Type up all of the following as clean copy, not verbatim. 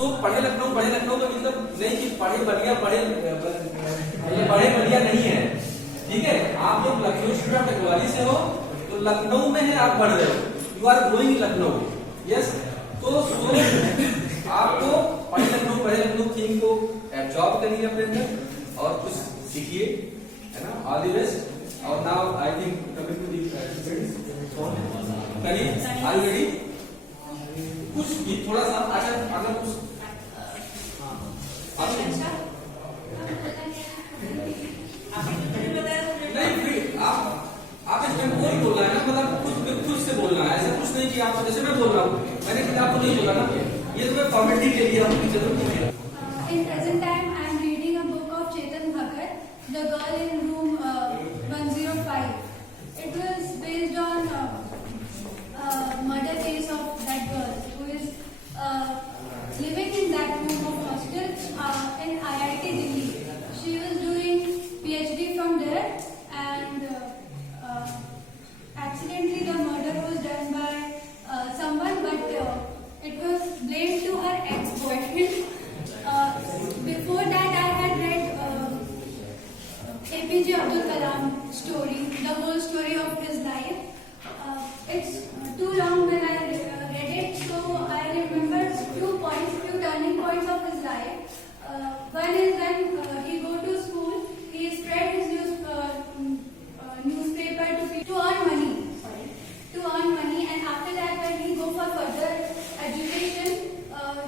सो पढ़े लखनऊ का मतलब नहीं कि पढ़े बढ़िया नहीं है, ठीक है। आप लोग लखनऊ स्टूडेंट टेक्नोलॉजी से हो तो लखनऊ में है, आप बढ़ रहे हो, you are growing in Lucknow, yes. तो आपको पढ़े लखनऊ थिंग को एब्जॉर्ब करिए अपने अंदर और कुछ सीखिए, है ना। All the best. और now I think coming to the are you ready? कुछ भी थोड़ा सा अगर कुछ नहीं, आप इस टाइम कोई बोल रहा है ना, मतलब खुद से बोलना है, ऐसा कुछ नहीं कि आप जैसे मैं बोल रहा हूँ, मैंने किताब को नहीं बोला ना, ये तो मैं कॉमेडी के लिए आपकी जरूरत नहीं है। In present time, I am reading a book of Chetan Bhagat, The Girl in Room 105. It was based on murder case of that girl who is living in that room of hostel in IIT Delhi. She was doing PhD from there, and accidentally the murder was done by someone, but it was blamed to her ex-boyfriend. Before that, I had read APJ Abdul Kalam story, the whole story of his life. It's too long when I read it, so I remember few turning points of his life. One is when he go to school, he spread his newspaper to earn money, and after that when he go for further education,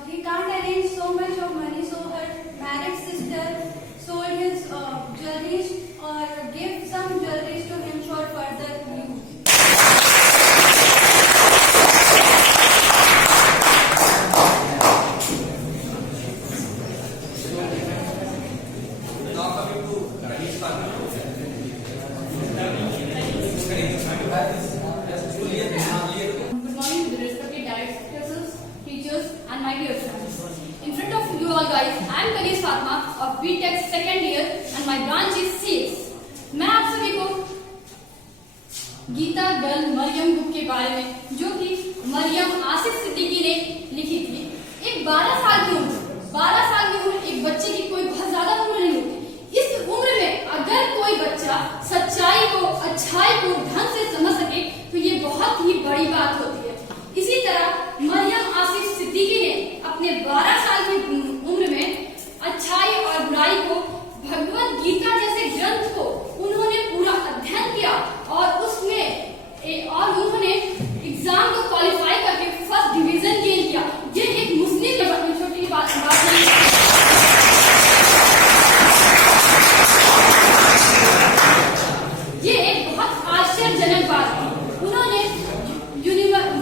he can't arrange so much of money, so her married sister sold his jewelries or gave some jewelries to him for further use. BTech second year and my branch is CS. मैं आप सभी को Gita girl Maryam book के बारे में, जो कि मरियम आसिफ सिद्दीकी ने लिखी थी। एक 12 साल की उम्र एक बच्चे की कोई बहुत ज्यादा उम्र नहीं होती। इस उम्र में अगर कोई बच्चा सच्चाई को, अच्छाई को ढंग से समझ सके तो ये बहुत ही बड़ी बात होती है। इसी तरह मरियम आसिफ सिद्दीकी ने अपने 12 साल की उम्र में अच्छाई और बुराई को, भगवत गीता जैसे ग्रंथ को उन्होंने पूरा अध्ययन किया और उन्होंने एग्जाम को क्वालिफाई करके फर्स्ट डिवीजन गेन किया। ये एक मुस्लिम छोटी बात नहीं है, ये एक बहुत आश्चर्यजनक बात है। उन्होंने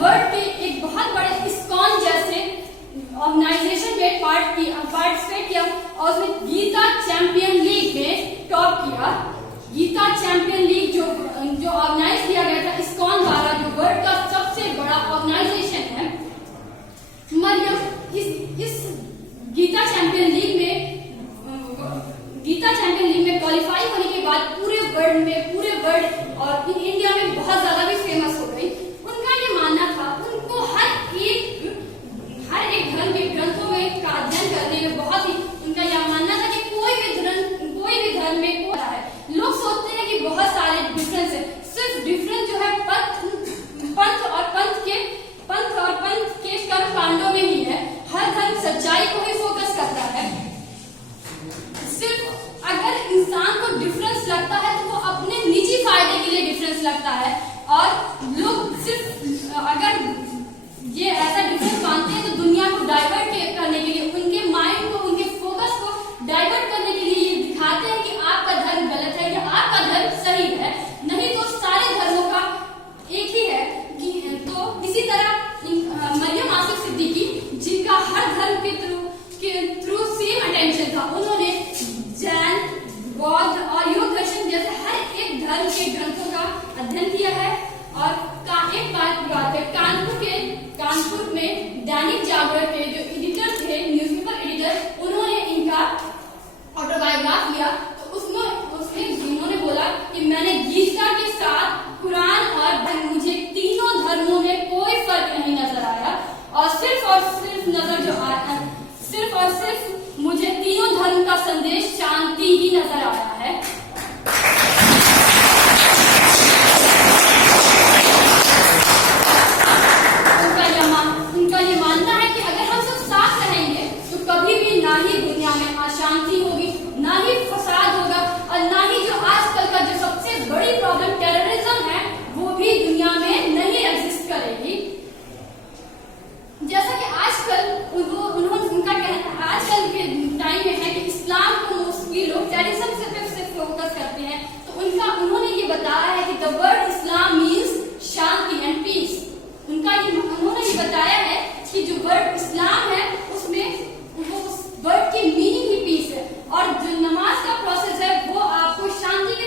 वर्ल्ड के एक बहुत बड़े इस्कॉन जैसे ऑर्गेनाइजेशन में पार्टिसिपेट किया और उसमें गीता चैंपियन लीग में टॉप किया। गीता चैंपियन लीग जो ऑर्गेनाइज किया गया था इस्कॉन द्वारा, जो वर्ल्ड का सबसे बड़ा ऑर्गेनाइजेशन है। मरियम इस गीता चैंपियन लीग में क्वालिफाई होने के बाद पूरे वर्ल्ड और इंडिया में बहुत ज्यादा भी फेमस हो गई। उनका ये मानना था, उनको हर एक धर्म के ग्रंथों में का अध्ययन करने में बहुत ही उनका यह मानना था कि कोई भी धर्म में कोई है। लोग सोचते हैं कि बहुत सारे डिफरेंस है, सिर्फ डिफरेंस जो है पंथ और पंथ के कर्म कांडों में ही है। हर धर्म सच्चाई को ही फोकस करता है। सिर्फ अगर इंसान को डिफरेंस लगता है तो वो अपने निजी फायदे के लिए डिफरेंस लगता है, और लोग सिर्फ अगर ये ऐसा डिफरेंस मानते हैं तो दुनिया को डाइवर्ट करने के लिए, उनके माइंड को, उनके फोकस को डाइवर्ट करने के लिए ये दिखाते हैं कि आपका धर्म गलत है या आपका धर्म सही है, नहीं तो सारे धर्मों का एक ही है। तो इसी तरह मरियम आसिफ सिद्दीकी, जिनका हर धर्म के थ्रू सेम अटेंशन था, उन्होंने जैन, बौद्ध और योग दर्शन जैसे हर एक धर्म के ग्रंथों का अध्ययन किया है। और एक बात है, कानपुर में दैनिक जागरण के जो एडिटर थे, न्यूज़पेपर एडिटर, उन्होंने इनका ऑटोबायोग्राफ लिया। तो उसमें उन्होंने बोला कि मैंने गीता के साथ कुरान और मुझे तीनों धर्मों में कोई फर्क नहीं नजर आया, और सिर्फ नजर जो सिर्फ मुझे तीनों धर्म का संदेश शांति ही नजर आया है। उनका ये मानना है कि अगर हम सब साथ रहेंगे तो कभी भी ना ही दुनिया में अशांति होगी, ना ही फसाद होगा, और ना ही जो आजकल का जो सबसे बड़ी प्रॉब्लम टेररिज्म है वो भी दुनिया में नहीं एग्जिस्ट करेगी। जैसा कि आजकल उनका कहना आजकल के टाइम में है कि इस्लाम को मोस्टली लोग टेररिज्म से फोकस करते हैं, तो उन्होंने ये बताया है कि द वर्ड इस्लाम मीन्स शांति एंड पीस। उन्होंने ये बताया है कि जो वर्ड इस्लाम है उसमें वो उस वर्ड की मीनिंग ही पीस है, और जो नमाज का प्रोसेस है वो आपको शांति के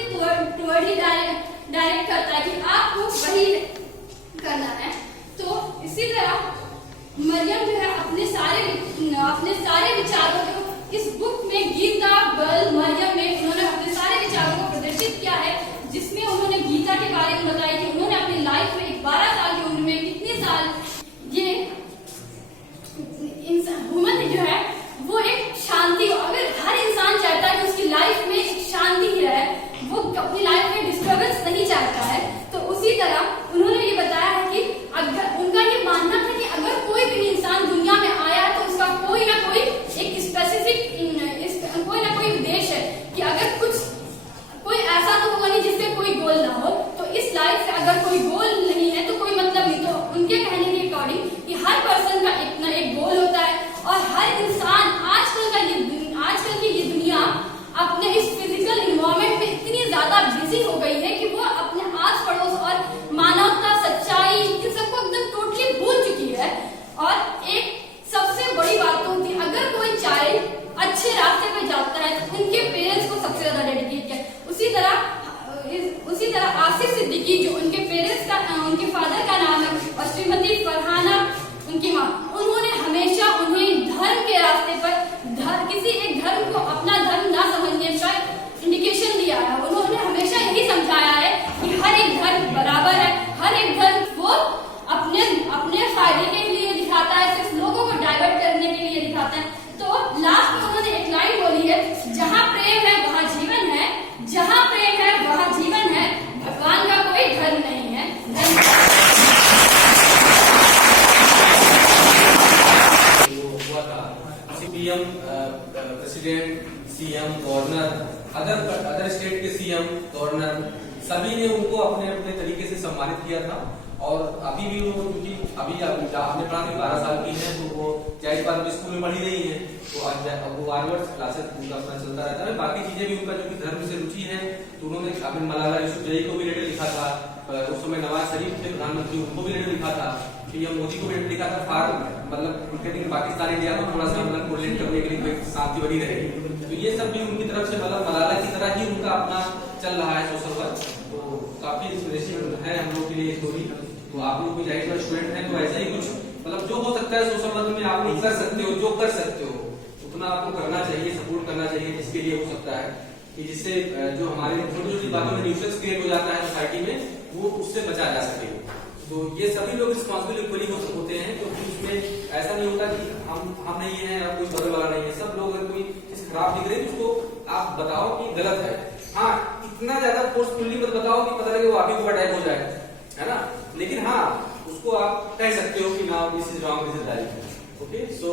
टुवर्ड ही डायरेक्ट करता है कि आपको वही करना है। तो इसी तरह मरियम जो है अपने सारे विचारों को इस बुक में गीता बल मरियम में उन्होंने अपने सारे विचारों को प्रदर्शित किया है, जिसमें उन्होंने गीता के बारे में बताया कि उन्होंने अपनी लाइफ में 12 साल की उम्र में कितने साल ये वुमन जो है वो एक शांति, अगर हर इंसान चाहता है कि उसकी लाइफ में एक शांति ही रहे, वो अपनी लाइफ में डिस्टर्बेंस नहीं चाहता है, तो उसी तरह उन्होंने ये बताया है कि अगर उनका ये मानना था कि अगर कोई भी इंसान दुनिया में आया तो उसका कोई ना कोई एक स्पेसिफिक कोई ना कोई उद्देश्य है कि अगर कोई ऐसा तो होगा नहीं जिससे कोई गोल ना हो, तो इस लाइफ से अगर कोई गोल नहीं है तो कोई मतलब नहीं। तो उनके कहने के अकॉर्डिंग कि हर पर्सन का एक ना एक गोल होता है, और हर इंसान आजकल की ये दुनिया अपने इस फिजिकल इन्वायरमेंट में इतनी ज्यादा बिजी हो गई है कि वो अपने आस पड़ोस और मानवता सच्चाई इन सबको एकदम टोटली भूल चुकी है। और एक सबसे बड़ी बात तो थी, अगर कोई चाइल्ड अच्छे रास्ते पे जाता है तो उनके पेरेंट्स को सबसे ज्यादा डेडिकेट किया। उसी तरह आसिफ सिद्दीकी जो उनके पेरेंट्स का उनके फादर का नाम है, और श्रीमती फरहाना उनकी माँ, उन्होंने हमेशा उन्हें धर्म के रास्ते पर किसी एक धर्म को अपना धर्म ना समझने का इंडिकेशन दिया है। उन्होंने हमेशा यही समझाया है कि हर एक धर्म बराबर है, हर एक धर्म वो अपने फायदे के लिए दिखाता है, सिर्फ लोगों को डाइवर्ट करने के लिए दिखाता है। तो लास्ट में उन्होंने एक लाइन बोली है, जहाँ प्रेम है वहाँ जीवन है, जहाँ प्रेम है वहाँ जीवन है, भगवान का कोई धर्म नहीं है। PM, president, CM, governor, other state के सीएम, गवर्नर, सभी ने उनको अपने अपने तरीके से सम्मानित किया था। और अभी भी वो, क्योंकि अभी आपने पढ़ा कि 12 साल की है, तो वो चाहे इस बार स्कूल में पढ़ी नहीं है, तो वो आर्वर्ड्स क्लासेस उनका अपना चलता रहता है। बाकी चीजें भी उनका जो कि धर्म से रुचि है, तो उन्होंने अभी मलाला यूसुफजई को भी लेटर लिखा था, उस समय नवाज शरीफ थे प्रधानमंत्री, उनको भी लेटर लिखा था, पीएम मोदी को भी लेटर लिखा था, मतलब उनके दिन पाकिस्तान इंडिया को थोड़ा सा मतलब कोऑर्डिनेट करने के लिए शांति बनी रहेगी। तो ये सब भी उनकी तरफ से मतलब मलाला की तरह ही उनका अपना चल रहा है सोशल वर्क। तो काफी इंस्पिरेशन है हम लोग के लिए स्टोरी। तो आप लोग भी जाहिर स्टूडेंट हैं, तो ऐसा ही कुछ मतलब जो हो सकता है सोशल वर्क में आप लोग कर सकते हो, जो कर सकते हो उतना आपको करना चाहिए, सपोर्ट करना चाहिए, जिसके लिए हो सकता है कि जिससे जो हमारे छोटी छोटी बातों में न्यूसेंस क्रिएट हो जाता है सोसाइटी में, वो उससे बचा जा सके। तो ये सभी लोग रिस्पॉन्सिबल इक्वली होते हैं, क्योंकि उसमें ऐसा नहीं होता कि हम नहीं है या कोई बगल वाला नहीं है। सब लोग अगर कोई चीज खराब दिख रही है तो उसको आप बताओ कि गलत है। हाँ, इतना ज्यादा फोर्सफुली मत बताओ कि पता लगे वो आपके ऊपर अटैक हो जाए, है ना, लेकिन हाँ उसको आप कह सकते हो कि ना this is wrong, this is right. Okay, so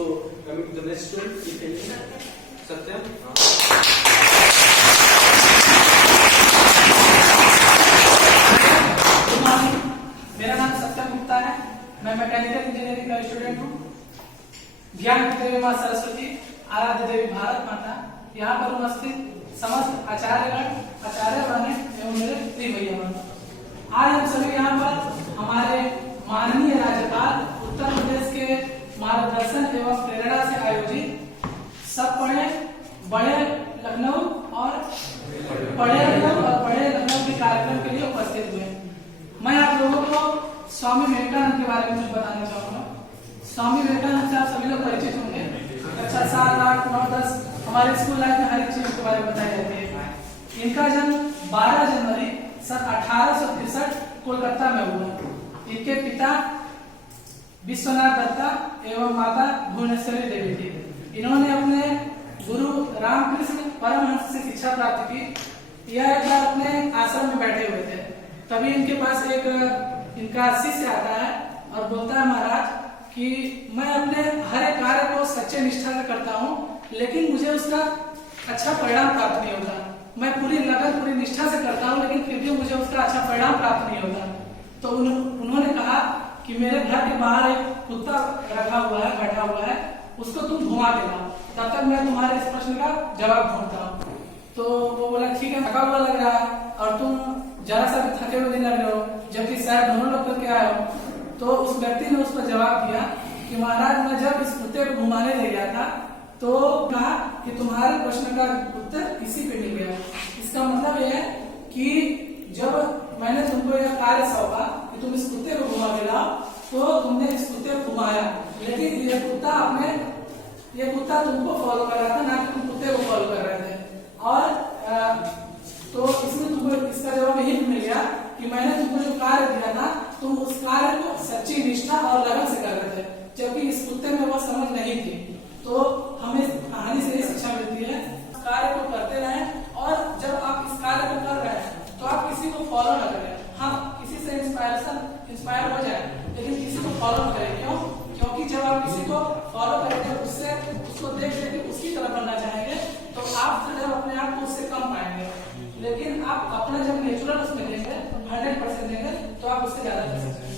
coming to the next student Satyam. मेरा नाम सत्यम गुप्ता है, मैं मैकेनिकल इंजीनियरिंग का स्टूडेंट हूँ। ज्ञान की देवी माँ सरस्वती, आराध्य देवी भारत माता, यहाँ पर उपस्थित समस्त आचार्यगण, आचार्यगण एवं मेरे प्रिय भैया, आज हम सभी यहाँ पर हमारे माननीय राज्यपाल उत्तर प्रदेश के मार्गदर्शन एवं प्रेरणा से आयोजित सब पढ़े बड़े लखनऊ और बड़े लखनऊ के कार्यक्रम के लिए उपस्थित हुए। मैं आप लोगों को स्वामी विवेकानंद के बारे में कुछ बताना चाहूंगा। स्वामी विवेकानंद से आप सभी लोग परिचित होंगे। कक्षा 7, 8, 9, 10 हमारे स्कूल लाइफ में हर एक चीज के बारे में बताई जाती है। इनका जन्म 12 जनवरी सन 1863 कोलकाता में हुआ। इनके पिता विश्वनाथ दत्ता एवं माता भुवनेश्वरी देवी थी। इन्होंने अपने गुरु रामकृष्ण परमहंस से शिक्षा प्राप्त की। यह एक बार अपने आश्रम में बैठे हुए थे, तभी इनके पास एक इनका शिष्य आता है और बोलता है, महाराज कि मैं अपने हर एक कार्य को सच्चे निष्ठा से करता हूँ, लेकिन मुझे उसका अच्छा परिणाम प्राप्त नहीं होता। मैं पूरी लगन पूरी निष्ठा से करता हूँ, लेकिन फिर भी मुझे उसका अच्छा परिणाम प्राप्त नहीं होता। तो उन्होंने कहा कि मेरे घर के बाहर एक कुत्ता रखा हुआ है, बैठा हुआ है, उसको तुम घुमा के लाओ, तब तक मैं तुम्हारे इस प्रश्न का जवाब ढूंढता हूँ। तो वो बोला ठीक है, थका हुआ लग रहा है और तुम जरा सा भी थके हुए नहीं लग रहे हो, जबकि शायद दोनों लोग करके आए हो। तो उस व्यक्ति ने उसको जवाब दिया कि महाराज, मैं जब इस कुत्ते को घुमाने ले गया था तो कहा कि तुम्हारे प्रश्न का उत्तर इसी पे मिल गया। इसका मतलब यह है कि जब मैंने तुमको यह कार्य सौंपा कि तुम इस कुत्ते को घुमा के लाओ, तो तुमने इस कुत्ते को घुमाया, लेकिन ये कुत्ता तुमको फॉलो कर रहा था, ना कि तुम कुत्ते को फॉलो कर रहे थे। और तो इसमें तुमको इसका जवाब यही मिल गया कि मैंने तुमको जो कार्य दिया था, तुम उस कार्य को सच्ची निष्ठा और लगन से कर रहे थे, जबकि इस कुत्ते में वह समझ नहीं थी। तो हमें कहानी से ये शिक्षा मिलती है, कार्य को करते रहें, और जब आप इस कार्य को कर रहे हैं तो आप किसी को फॉलो न करें। हाँ, किसी से इंस्पायर हो जाए, लेकिन किसी को फॉलो न करें। क्यों? क्योंकि जब आप किसी को फॉलो करेंगे, उसको देख के उसकी तरफ बनना चाहेंगे, तो आप जब अपने आप को उससे कम पाएंगे। लेकिन आप अपना जब नेचुरल उसमें देंगे, 100% देंगे, तो आप उससे ज्यादा कर सकते हैं।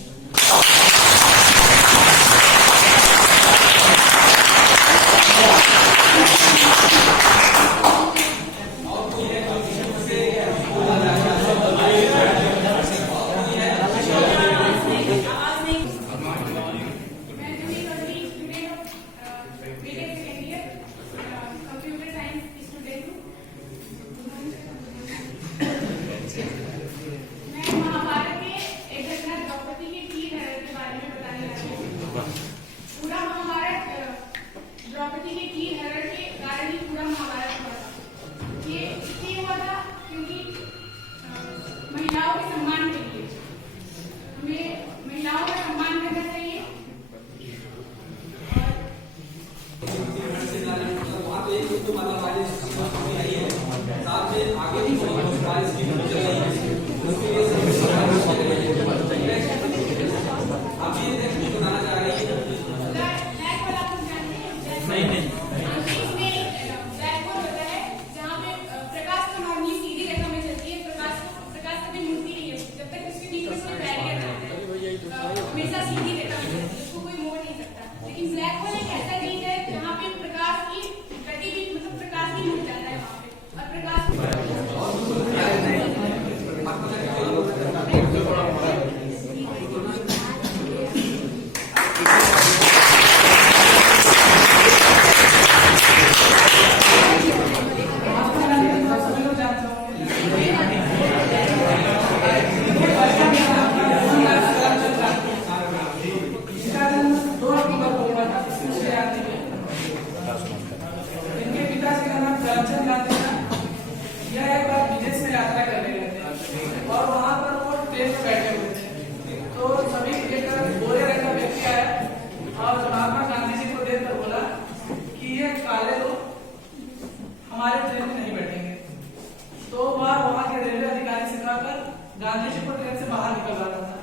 गांधी जी को ट्रेन से बाहर निकल रहा था,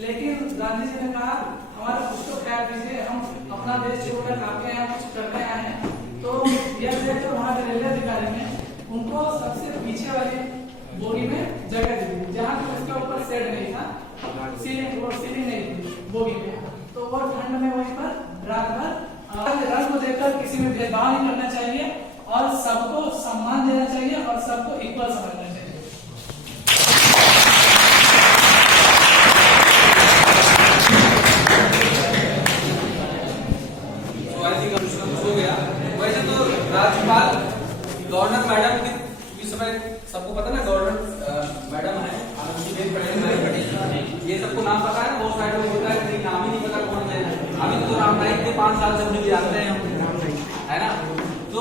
लेकिन गांधी जी ने कहा हमारा कुछ तो ख्याल कीजिए, हम अपना देश छोड़कर आके हैं, कुछ करने आए हैं। तो यह देखकर वहां के रेलवे अधिकारी ने उनको सबसे पीछे वाली बोगी में जगह दी, जहाँ उसके ऊपर शेड नहीं था, सीलिंग नहीं थी बोगी में। तो वो ठंड में वहीं पर रात भर रंग को देखकर किसी में भेदभाव नहीं करना चाहिए और सबको सम्मान देना चाहिए और सबको इक्वल समझना चाहिए। हो गया। वैसे तो राज्यपाल गवर्नर मैडम की इस समय सबको पता ना, गवर्नर मैडम है आनंदीबेन पटेल, ये सबको नाम पता है। बहुत सारे लोग होता है लेकिन नाम ही नहीं पता कौन है। अभी तो राम नाईक के 5 साल से मुझे जानते हैं है ना। तो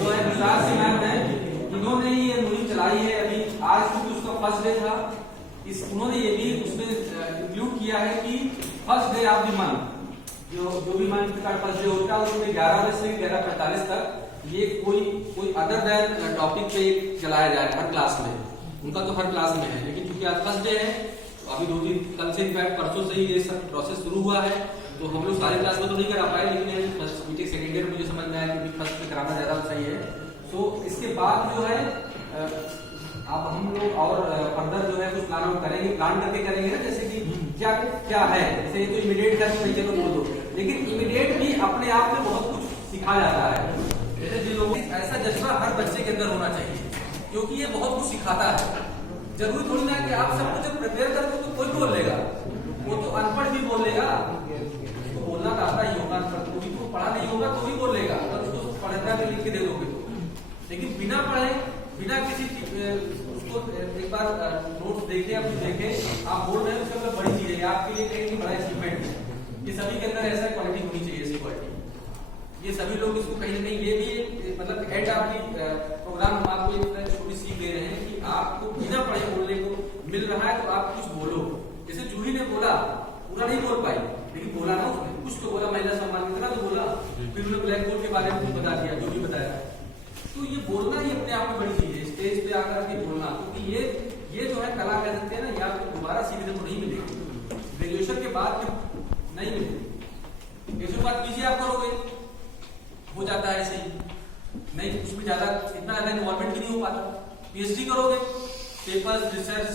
जो है विकास सिंह मैम है, इन्होंने ये मुहिम चलाई है। अभी आज क्योंकि उसका फर्स्ट डे था, उन्होंने ये भी उसमें इंक्लूड किया है कि first day of the month जो भी माइंड कार्ड पर जो होता है उसमें 11 बजे से 11:45 तक ये कोई अदर देन टॉपिक पे चलाया जाए हर क्लास में। उनका तो हर क्लास में है, लेकिन क्योंकि आज फर्स्ट डे है तो अभी 2-3 कल से इनफैक्ट परसों से ही ये सब प्रोसेस शुरू हुआ है, तो हम लोग सारे क्लास में तो नहीं करा पाए, लेकिन फर्स्ट बीटेक सेकेंड ईयर मुझे समझ में आया कि फर्स्ट में कराना ज्यादा सही है। तो इसके बाद जो है अब हम लोग और फर्दर जो है कुछ प्लान आउट करेंगे, प्लान करके करेंगे ना, जैसे कि क्या क्या है, जैसे ये तो इमीडिएट का तरीके तो बोल दो, लेकिन इमीडिएट भी अपने आप में बहुत कुछ सिखाया जाता है। जैसे जिन लोगों ऐसा जज्बा हर बच्चे के अंदर होना चाहिए, क्योंकि ये बहुत कुछ सिखाता है। जरूरी थोड़ी ना कि आप सब कुछ प्रिपेयर करो तो कोई बोल लेगा, वो तो अनपढ़ भी बोल लेगा, उसको बोलना तो आता ही होगा, तो भी तो पढ़ा नहीं होगा तो भी बोल लेगा, अगर उसको पढ़ना भी लिख के दे दोगे तो। लेकिन बिना पढ़े बिना किसी उसको एक बार नोट्स देखे या कुछ देखे आप बोल रहे हो, उसका मतलब बड़ी चीज है आपके लिए, कहीं बड़ा अचीवमेंट है। ये सभी के अंदर ऐसा क्वालिटी होनी चाहिए, ऐसी क्वालिटी। ये सभी लोग इसको कहीं ना कहीं, ये भी मतलब एंड ऑफ दी प्रोग्राम हम आपको एक छोटी सीख दे रहे हैं कि आपको बिना पढ़े बोलने को मिल रहा है तो आप कुछ बोलो। जैसे जूही ने बोला, पूरा नहीं बोल पाई लेकिन बोला ना उसने, कुछ तो बोला, महिला सम्मान कितना तो बोला, फिर उन्होंने ब्लैक बोर्ड के बारे में कुछ बता दिया, जो भी बताया। तो ये बोलना ही अपने आप में बड़ी चीज है, स्टेज पे आकर के बोलना, क्योंकि ये जो है कला कह सकते हैं ना, या तो दोबारा सीखने को नहीं मिलेगी, ग्रेजुएशन के बाद नहीं मिलेगी। ग्रेजुएशन बाद पीजी आप करोगे, हो जाता है ऐसे ही, नहीं कुछ भी ज्यादा इतना ज्यादा इन्वॉल्वमेंट भी नहीं हो पाता। पीएचडी करोगे, पेपर्स, रिसर्च,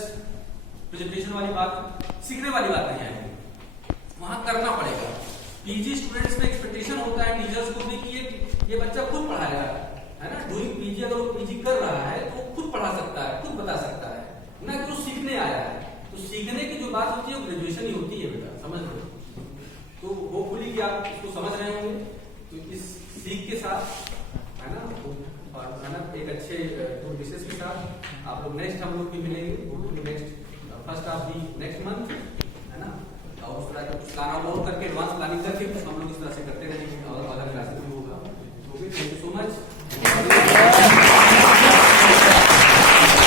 प्रेजेंटेशन वाली बात, सीखने वाली बात नहीं आएगी, वहां करना पड़ेगा। पीजी स्टूडेंट्स में एक्सपेक्टेशन होता है टीचर्स को भी कि ये बच्चा खुद पढ़ाएगा, है ना, डूइंग पीजी, अगर वो पीजी कर रहा है तो वो खुद पढ़ा सकता है, खुद बता सकता है, ना कि वो सीखने आया है। तो सीखने की जो बात होती है वो ग्रेजुएशन ही होती है बेटा, समझ लो। तो होपफुली कि आप इसको समझ रहे होंगे, तो इस सीख के साथ, है ना, और है ना, एक अच्छे विशेष के साथ आप लोग नेक्स्ट हम लोग भी मिलेंगे, next first of the next month, है ना, और उस तरह का प्लान आउट करके एडवांस प्लानिंग करके हम लोग इस तरह से करते रहेंगे और